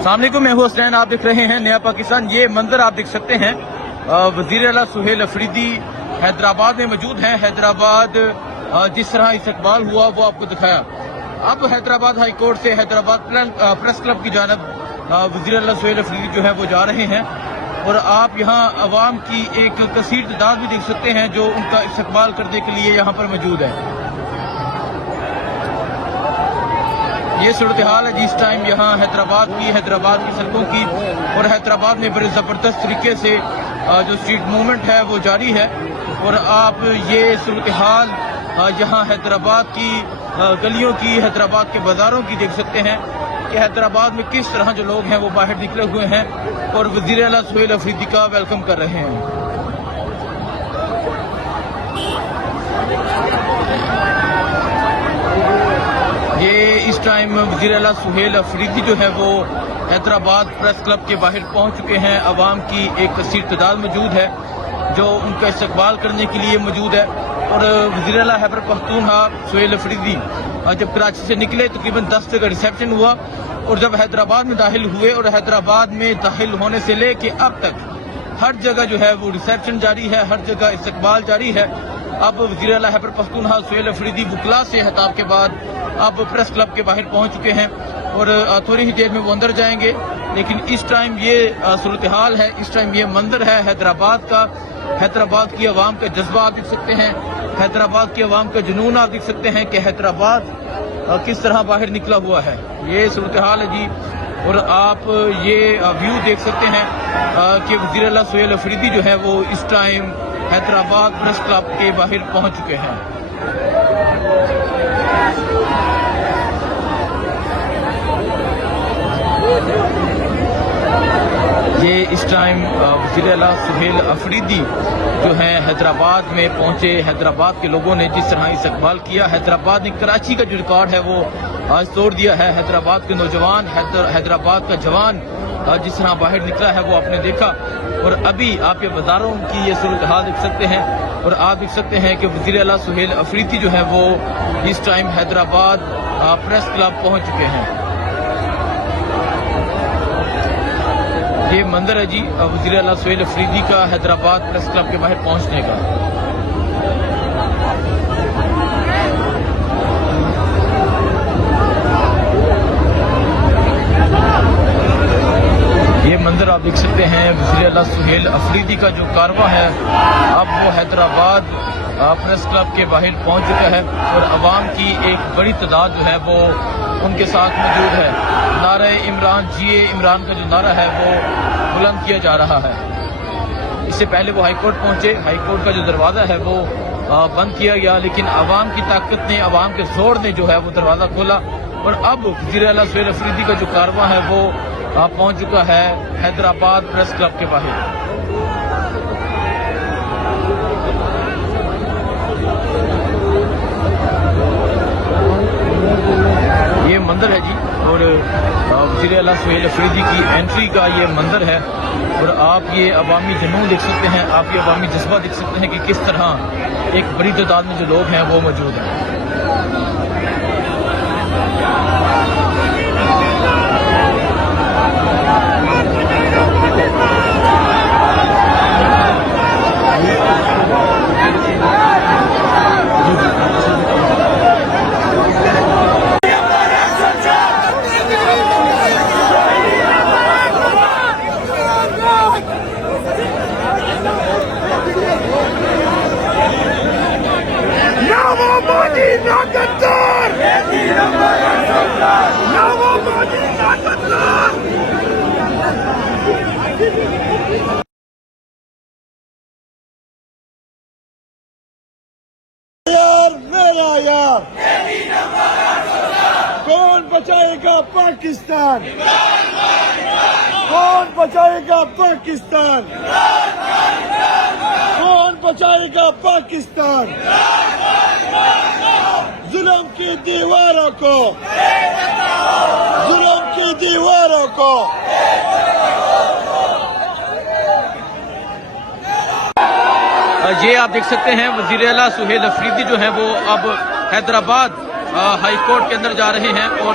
السلام علیکم، میں ہوں حسین، آپ دیکھ رہے ہیں نیا پاکستان۔ یہ منظر آپ دیکھ سکتے ہیں، وزیر اعلیٰ سہیل افریدی حیدرآباد میں موجود ہیں۔ حیدرآباد جس طرح استقبال ہوا وہ آپ کو دکھایا۔ اب حیدرآباد ہائی کورٹ سے حیدرآباد پریس کلب کی جانب وزیر اعلیٰ سہیل افریدی جو ہے وہ جا رہے ہیں، اور آپ یہاں عوام کی ایک کثیر تعداد بھی دیکھ سکتے ہیں جو ان کا استقبال کرنے کے لیے یہاں پر موجود ہے۔ یہ صورتحال ہے جس ٹائم یہاں حیدرآباد کی سڑکوں کی، اور حیدرآباد میں بڑے زبردست طریقے سے جو اسٹریٹ موومنٹ ہے وہ جاری ہے۔ اور آپ یہ صورتحال یہاں حیدرآباد کی گلیوں کی، حیدرآباد کے بازاروں کی دیکھ سکتے ہیں کہ حیدرآباد میں کس طرح جو لوگ ہیں وہ باہر نکلے ہوئے ہیں اور وزیر اعلیٰ سہیل افریدی کا ویلکم کر رہے ہیں۔ یہ اس ٹائم وزیر اعلیٰ سہیل افریدی جو ہے وہ حیدرآباد پریس کلب کے باہر پہنچ چکے ہیں۔ عوام کی ایک کثیر تعداد موجود ہے جو ان کا استقبال کرنے کے لیے موجود ہے۔ اور وزیر اعلیٰ خیبر پختونخوا سہیل افریدی جب کراچی سے نکلے تقریباً 10 بجے کا ریسیپشن ہوا، اور جب حیدرآباد میں داخل ہوئے، اور حیدرآباد میں داخل ہونے سے لے کے اب تک ہر جگہ جو ہے وہ ریسیپشن جاری ہے، ہر جگہ استقبال جاری ہے۔ اب وزیر اعلیٰ خیبر پختونخوا سہیل افریدی وکلاء سے خطاب کے بعد اب پریس کلب کے باہر پہنچ چکے ہیں، اور تھوڑی ہی دیر میں وہ اندر جائیں گے۔ لیکن اس ٹائم یہ صورتحال ہے، اس ٹائم یہ منظر ہے حیدرآباد کا۔ حیدرآباد کی عوام کا جذبہ آپ دیکھ سکتے ہیں، حیدرآباد کی عوام کا جنون آپ دیکھ سکتے ہیں کہ حیدرآباد کس طرح باہر نکلا ہوا ہے۔ یہ صورتحال ہے جی، اور آپ یہ ویو دیکھ سکتے ہیں کہ وزیر اعلیٰ سہیل افریدی جو ہے وہ اس ٹائم حیدرآباد پریس کلب کے باہر پہنچ چکے ہیں۔ یہ اس ٹائم وزیر اعلیٰ سہیل افریدی جو ہیں حیدرآباد میں پہنچے۔ حیدرآباد کے لوگوں نے جس طرح استقبال کیا، حیدرآباد نے کراچی کا جو ریکارڈ ہے وہ آج توڑ دیا ہے۔ حیدرآباد کے نوجوان، حیدرآباد کا جوان جس طرح باہر نکلا ہے وہ آپ نے دیکھا۔ اور ابھی آپ یہ بازاروں کی یہ صورتحال دیکھ سکتے ہیں، اور آپ دیکھ سکتے ہیں کہ وزیر اعلیٰ سہیل افریدی جو ہے وہ اس ٹائم حیدرآباد پریس کلب پہنچ چکے ہیں۔ یہ منظر ہے جی وزیر اعلیٰ سہیل افریدی کا حیدرآباد پریس کلب کے باہر پہنچنے کا۔ یہ منظر آپ دیکھ سکتے ہیں وزیر اعلیٰ سہیل افریدی کا جو کارواں ہے، اب وہ حیدرآباد پریس کلب کے باہر پہنچ چکا ہے، اور عوام کی ایک بڑی تعداد جو ہے وہ ان کے ساتھ موجود ہے۔ نعرہ عمران جیے عمران کا جو نعرہ ہے وہ بلند کیا جا رہا ہے۔ اس سے پہلے وہ ہائی کورٹ پہنچے، ہائی کورٹ کا جو دروازہ ہے وہ بند کیا گیا، لیکن عوام کی طاقت نے، عوام کے زور نے جو ہے وہ دروازہ کھولا، اور اب وزیر اعلیٰ سہیل افریدی کا جو کارواں ہے وہ پہنچ چکا ہے حیدرآباد پریس کلب کے باہر۔ یہ منظر ہے جی، اور وزیر اعلیٰ سہیل افریدی کی انٹری کا یہ منظر ہے، اور آپ یہ عوامی جنون دیکھ سکتے ہیں، آپ یہ عوامی جذبہ دیکھ سکتے ہیں کہ کس طرح ایک بڑی تعداد میں جو لوگ ہیں وہ موجود ہیں۔ میرا یار کون بچائے گا پاکستان؟ کون بچائے گا پاکستان؟ کون بچائے گا پاکستان؟ ظلم کی دیواروں کو، ظلم کی دیواروں کو۔ یہ آپ دیکھ سکتے ہیں وزیر اعلیٰ سہیل افریدی جو ہیں وہ اب حیدرآباد ہائی کورٹ کے اندر جا رہے ہیں، اور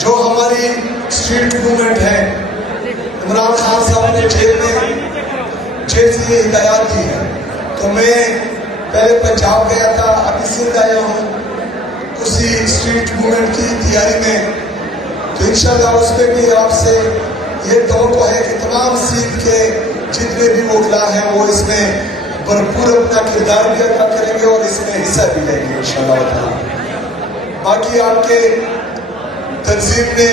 جو ہماری اسٹریٹ موومنٹ ہے، عمران خان صاحب نے جیل سے یہ ہدایات دی ہے. تو میں پہلے پنجاب گیا تھا، ابھی سندھ آیا ہوں اسی اسٹریٹ موومنٹ کی تیاری میں. تو انشاءاللہ اس پہ بھی آپ سے یہ توقع ہے کہ تمام سندھ کے جتنے بھی وکلا ہیں وہ اس میں بھرپور اپنا کردار بھی ادا کریں گے اور اس میں حصہ بھی لیں گے انشاءاللہ تعالی. باقی آپ کے تنظیم نے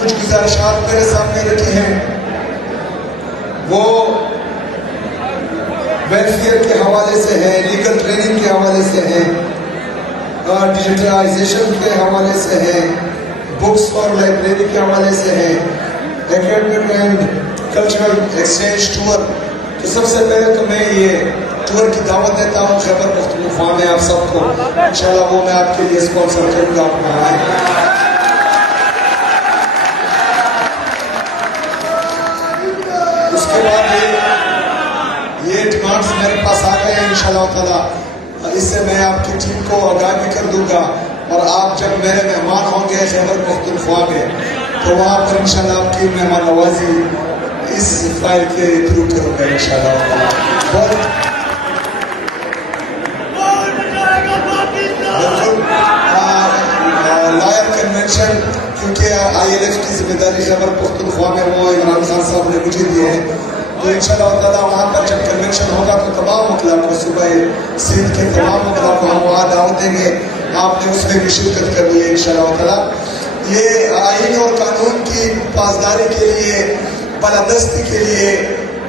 کچھ گزارشات میرے سامنے رکھی ہیں، وہ ویلفیئر کے حوالے سے ہے، لیگل ٹریننگ کے حوالے سے ہے، ڈیجیٹلائزیشن کے حوالے سے ہے، بکس اور لائبریری کے حوالے سے ہے، academic and cultural exchange tour. تو سب سے پہلے تو میں یہ ٹور کی دعوت دیتا ہوں خیبر پختونخوا میں آپ سب کو. انشاءاللہ وہ میں آپ کے لیے اسپانسر کروں گا، آپ کو آئیں. اس کے بعد یہ ڈیمانڈز میرے پاس آ گئے ہیں انشاءاللہ تعالیٰ. اس سے میں آپ کی ٹیم کو آگاہ بھی کر دوں گا، اور آپ جب میرے مہمان ہوں گے خیبر پختونخوا میں تو وہاں پر انشاءاللہ آپ کی مہمان نوازی اس فائل کے تھرو کروں گا انشاءاللہ تعالیٰ. لائر کنونشن، کیونکہ آئی ایل ایف کی ذمہ داری خیبر پختونخوا میں وہ عمران خان صاحب نے مجھے دی ہے، تو انشاءاللہ تعالیٰ وہاں پر جب کنونشن ہوگا تو تمام وکلا کو، صوبہ سندھ کے تمام وکلا کو ہم وہاں دعوت دیں گے. آپ نے اس میں بھی شرکت کرنی ہے انشاءاللہ تعالیٰ. یہ آئین اور قانون کی پاسداری کے لیے، بالادستی کے لیے،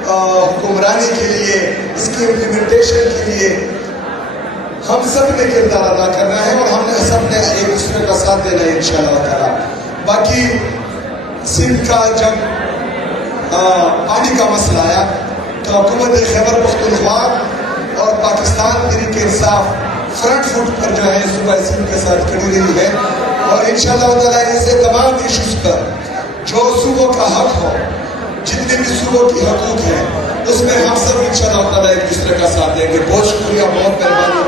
حکمرانی کے لیے، اس کی امپلیمنٹیشن کے لیے ہم سب نے کردار ادا کرنا ہے، اور ہم نے سب نے ایک دوسرے کا ساتھ دینا ہے انشاءاللہ تعالیٰ. باقی سندھ کا جب پانی کا مسئلہ آیا تو حکومت خیبر پختونخوا اور پاکستان تحریک انصاف فرنٹ فٹ پر جو ہے صوبہ سندھ کے ساتھ کھڑی رہی ہے، اور انشاءاللہ تعالیٰ اسے تمام ایشوز پر جو صوبوں کا حق ہو، جتنے بھی صوبوں کی حقوق ہیں، اس میں ہم سب انشاءاللہ تعالیٰ ایک دوسرے کا ساتھ دیں گے. بہت شکریہ، بہت مہربانی.